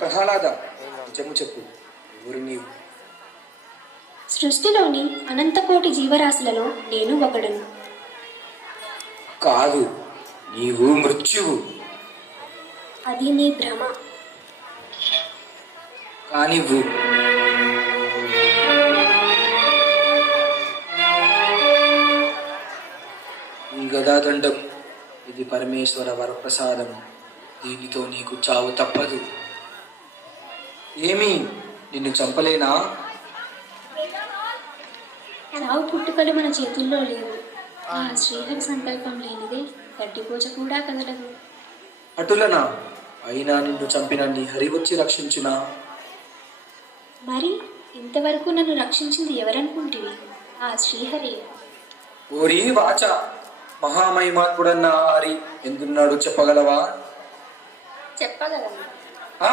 ప్రహ్లాద, నిజము చెప్పు, ఎవరు నీవు? సృష్టిలోని అనంతకోటి జీవరాశులలో నేను ఒకడను. కాదు, నీవు మృత్యువు. అది నీ భ్రమ. కానివ్వు. ఈ గదాదండం ఇది పరమేశ్వర వరప్రసాదం. దీనితో నీకు చావు తప్పదు. ఏమి, నిన్ను చంపలేనా? చావు పుట్టుకలు మన చేతుల్లో లేవు. ఆ శ్రీహరి సంకల్పం లేనిదే గడ్డిపోచ కూడా కదలదు. అటులనా? అయినా నిన్ను చంపిన నీ హరి వచ్చి రక్షించునా? మరి ఇంతవరకు నన్ను రక్షించింది ఎవరనుకుంటివి? ఆ శ్రీహరి. ఓరి వాచ, మహామహిమాత్ముడన్న హరి ఎందున్నాడు చెప్పగలవా? చెప్పగలను. ఆ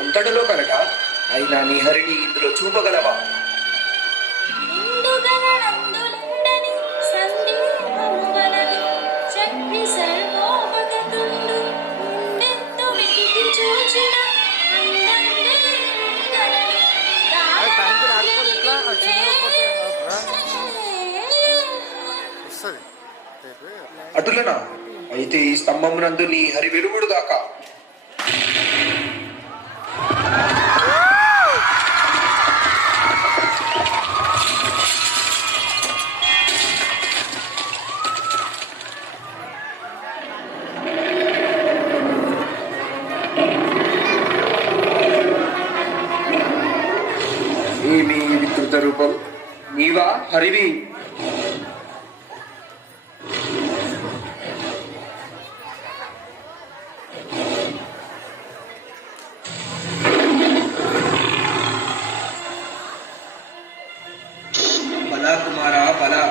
అంతటిలో కనుక అయినా నీ హరిని ఇందులో చూపగలవా? అటులనా? అయితే ఈ స్తంభమునందు నీ హరి వెలుగుడు గాక. ఏమి వికృత రూపం? నీవా హరివి? బలా కుమారా బలా,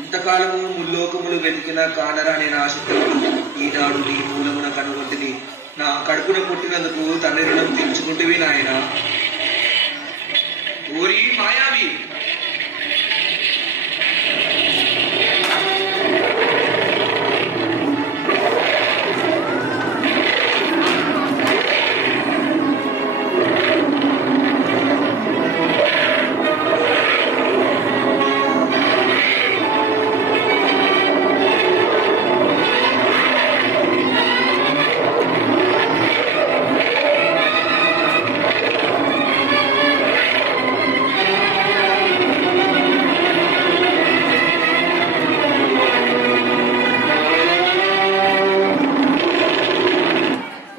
ఇంతకాలము ముల్లోకములు వెతికిన కానరాని ఆశతో ఈనాడు నీ మూలమున కనుగొంటిని. నా కడుపున పుట్టినందుకు తండ్రి రుణం తీర్చుకుంటేవి నాయన. ఓరి మాయావి,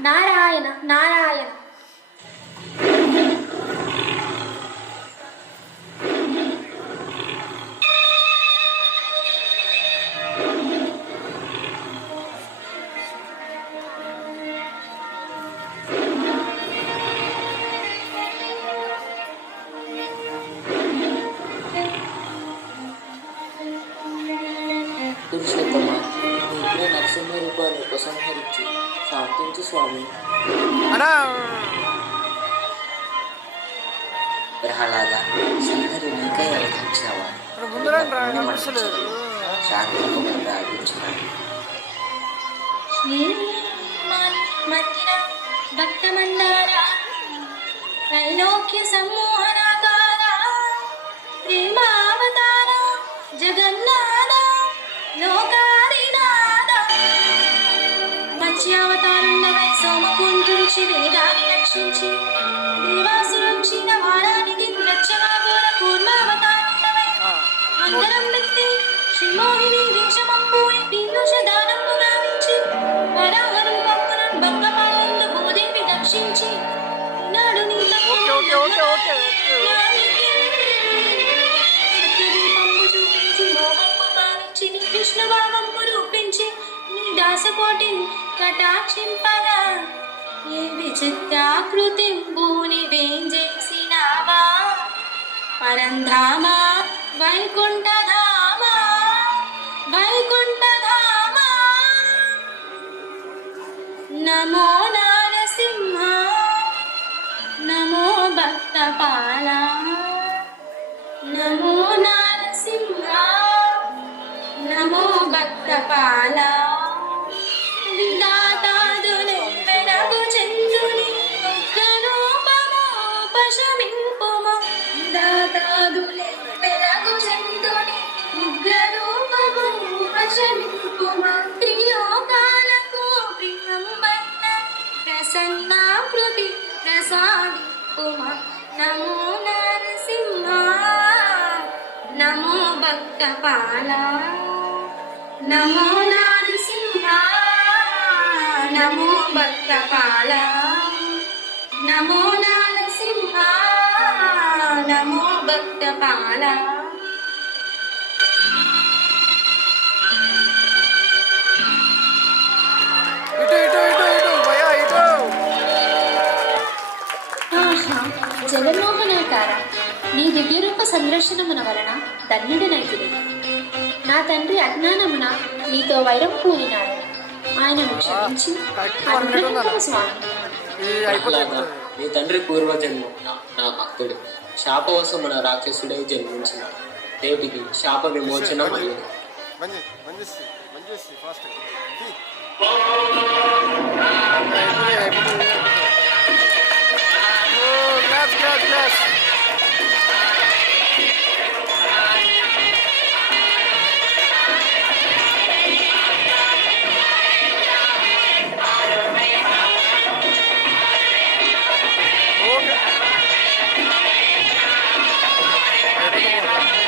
నారాయణ నారాయణ. పురుషోత్తమ, ఇప్పుడే నరసింహ రూపాన్ని ఉపసంహరించి శాంతించు స్వామి. ప్రహ్లాద, శ్రీహరి నీకై అవతరించావా? శాంతింపగా ప్రార్థించినాడు. భక్తమందార త్రైలోక్య సమ్మోహనాకార ప్రేమావతార జగన్నాథ లోకాదినాథ మత్స్యావతారుండవై సోమకుంఠుడిచి వేదాన్ని రక్షించి దేవాసురక్షిణ వారానికి రక్షమాగోర కూర్మావతారుండవై అందరం వ్యక్తి శ్రీమోహిని వీక్షమంబోయి పీయూష దానము గావించి వరాహరు భక్తులను భక్తమానంద భూదేవి రక్షించి నాడు నీ సత్యదీపంబు చూపించి మోహంబు కావించి విష్ణుభావము రూపించి నీ దాసకోటిని కటాక్షింపగా ఏ విచిత్రాకృతి భూని వేంజేసినావా పరంధామా వైకుంఠధామా వైకుంఠధామా నమో నారసింహ నమో భక్తపాల నమో నారసింహ నమో భక్తపాల విధాతాదులే వెనగు చంద్రుని ఉగ్రరూపము పశమింపుము విధాతాదులే వెనగు చంద్రుని ఉగ్రరూపము పశమింపుము త్రిలోకాలకు ప్రియమైన ప్రసన్నాకృతి ప్రసాదింపుమ నమో నరసింహ నమో భక్తపాల నమో నరసింహ నమో భక్తపాల నమో నరసింహ నమో భక్తపాల ఆహా జగన్మోహనాకార నీ దివ్యరూప సందర్శనమున వలన ధన్యుడనైతిని నా తండ్రి అజ్ఞానమున నీతో వైరం కూలినాడు ఆయనను క్షమించి అనుగ్రహించు స్వామి ప్రహ్లాద, నీ తండ్రి పూర్వజన్మ నా భక్తుడు శాపవశమున రాక్షసుడై జన్మించిన నేటికి శాప విమోచనం అయ్యింది. Okay.